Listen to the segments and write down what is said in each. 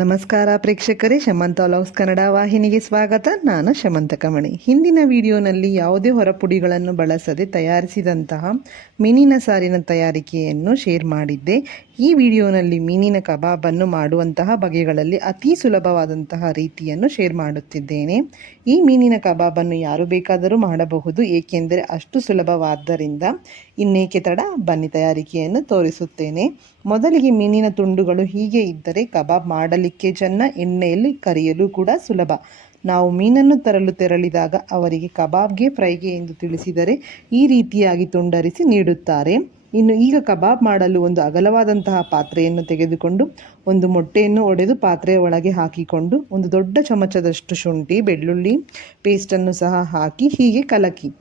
ನಮಸ್ಕಾರ ಪ್ರೇಕ್ಷಕರೇ, ಶಮಂತ ವ್ಲಾಗ್ಸ್ ಕನ್ನಡ ವಾಹಿನಿಗೆ ಸ್ವಾಗತ. ನಾನು ಶಮಂತ ಕಮಣಿ. ಹಿಂದಿನ ವಿಡಿಯೋನಲ್ಲಿ ಯಾವುದೇ ಹೊರಪುಡಿಗಳನ್ನು ಬಳಸದೆ ತಯಾರಿಸಿದಂತಹ ಮೀನಿನ ಸಾರಿನ ತಯಾರಿಕೆಯನ್ನು ಶೇರ್ ಮಾಡಿದ್ದೆ. ಈ ವಿಡಿಯೋನಲ್ಲಿ ಮೀನಿನ ಕಬಾಬನ್ನು ಮಾಡುವಂತಹ ಬಗೆಗಳಲ್ಲಿ ಅತಿ ಸುಲಭವಾದಂತಹ ರೀತಿಯನ್ನು ಶೇರ್ ಮಾಡುತ್ತಿದ್ದೇನೆ. ಈ ಮೀನಿನ ಕಬಾಬನ್ನು ಯಾರು ಬೇಕಾದರೂ ಮಾಡಬಹುದು, ಏಕೆಂದರೆ ಅಷ್ಟು ಸುಲಭವಾದ್ದರಿಂದ. ಇನ್ನೇಕೆ ತಡ, ಬನ್ನಿ ತಯಾರಿಕೆಯನ್ನು ತೋರಿಸುತ್ತೇನೆ. ಮೊದಲಿಗೆ ಮೀನಿನ ತುಂಡುಗಳು ಹೀಗೆ ಇದ್ದರೆ ಕಬಾಬ್ ಮಾಡಲಿಕ್ಕೆ ಚೆನ್ನ, ಎಣ್ಣೆಯಲ್ಲಿ ಕರಿಯಲು ಕೂಡ ಸುಲಭ. ನಾವು ಮೀನನ್ನು ತರಲು ತೆರಳಿದಾಗ ಅವರಿಗೆ ಕಬಾಬ್ಗೆ, ಫ್ರೈಗೆ ಎಂದು ತಿಳಿಸಿದರೆ ಈ ರೀತಿಯಾಗಿ ತುಂಡರಿಸಿ ನೀಡುತ್ತಾರೆ. ಇನ್ನು ಈಗ ಕಬಾಬ್ ಮಾಡಲು ಒಂದು ಅಗಲವಾದಂತಹ ಪಾತ್ರೆಯನ್ನು ತೆಗೆದುಕೊಂಡು ಒಂದು ಮೊಟ್ಟೆಯನ್ನು ಒಡೆದು ಪಾತ್ರೆಯ ಒಳಗೆ ಹಾಕಿಕೊಂಡು ಒಂದು ದೊಡ್ಡ ಚಮಚದಷ್ಟು ಶುಂಠಿ ಬೆಳ್ಳುಳ್ಳಿ ಪೇಸ್ಟನ್ನು ಸಹ ಹಾಕಿ ಹೀಗೆ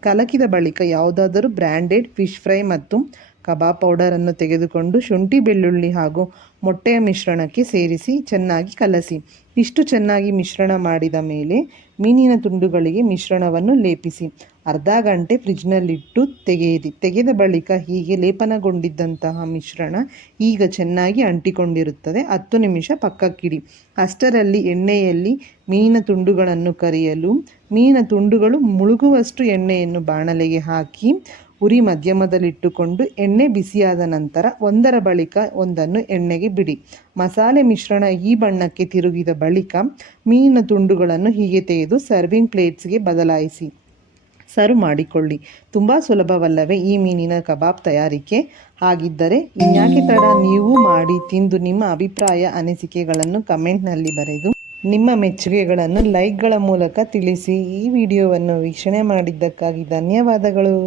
ಕಲಕಿದ ಬಳಿಕ ಯಾವುದಾದರೂ ಬ್ರ್ಯಾಂಡೆಡ್ ಫಿಶ್ ಫ್ರೈ ಮತ್ತು ಕಬಾಬ್ ಪೌಡರನ್ನು ತೆಗೆದುಕೊಂಡು ಶುಂಠಿ ಬೆಳ್ಳುಳ್ಳಿ ಹಾಗೂ ಮೊಟ್ಟೆಯ ಮಿಶ್ರಣಕ್ಕೆ ಸೇರಿಸಿ ಚೆನ್ನಾಗಿ ಕಲಸಿ. ಇಷ್ಟು ಚೆನ್ನಾಗಿ ಮಿಶ್ರಣ ಮಾಡಿದ ಮೇಲೆ ಮೀನಿನ ತುಂಡುಗಳಿಗೆ ಮಿಶ್ರಣವನ್ನು ಲೇಪಿಸಿ ಅರ್ಧ ಗಂಟೆ ಫ್ರಿಜ್ನಲ್ಲಿಟ್ಟು ತೆಗೆಯಿರಿ. ತೆಗೆದ ಬಳಿಕ ಹೀಗೆ ಲೇಪನಗೊಂಡಿದ್ದಂತಹ ಮಿಶ್ರಣ ಈಗ ಚೆನ್ನಾಗಿ ಅಂಟಿಕೊಂಡಿರುತ್ತದೆ. 10 ನಿಮಿಷ ಪಕ್ಕಕ್ಕಿಡಿ. ಅಷ್ಟರಲ್ಲಿ ಎಣ್ಣೆಯಲ್ಲಿ ಮೀನಿನ ತುಂಡುಗಳನ್ನು ಕರಿಯಲು ಮೀನಿನ ತುಂಡುಗಳು ಮುಳುಗುವಷ್ಟು ಎಣ್ಣೆಯನ್ನು ಬಾಣಲೆಗೆ ಹಾಕಿ ಉರಿ ಮಧ್ಯಮದಲ್ಲಿಟ್ಟುಕೊಂಡು ಎಣ್ಣೆ ಬಿಸಿಯಾದ ನಂತರ ಒಂದರ ಬಳಿಕ ಒಂದನ್ನು ಎಣ್ಣೆಗೆ ಬಿಡಿ. ಮಸಾಲೆ ಮಿಶ್ರಣ ಈ ಬಣ್ಣಕ್ಕೆ ತಿರುಗಿದ ಬಳಿಕ ಮೀನಿನ ತುಂಡುಗಳನ್ನು ಹೀಗೆ ತೆಗೆದು ಸರ್ವಿಂಗ್ ಪ್ಲೇಟ್ಸ್ಗೆ ಬದಲಾಯಿಸಿ ಸರ್ವ್ ಮಾಡಿಕೊಳ್ಳಿ. ತುಂಬ ಸುಲಭವಲ್ಲವೇ ಈ ಮೀನಿನ ಕಬಾಬ್ ತಯಾರಿಕೆ? ಹಾಗಿದ್ದರೆ ಇನ್ಯಾಕೆ ತಡ, ನೀವು ಮಾಡಿ ತಿಂದು ನಿಮ್ಮ ಅಭಿಪ್ರಾಯ ಅನಿಸಿಕೆಗಳನ್ನು ಕಮೆಂಟ್ನಲ್ಲಿ ಬರೆದು ನಿಮ್ಮ ಮೆಚ್ಚುಗೆಗಳನ್ನು ಲೈಕ್ಗಳ ಮೂಲಕ ತಿಳಿಸಿ. ಈ ವಿಡಿಯೋವನ್ನು ವೀಕ್ಷಣೆ ಮಾಡಿದ್ದಕ್ಕಾಗಿ ಧನ್ಯವಾದಗಳು.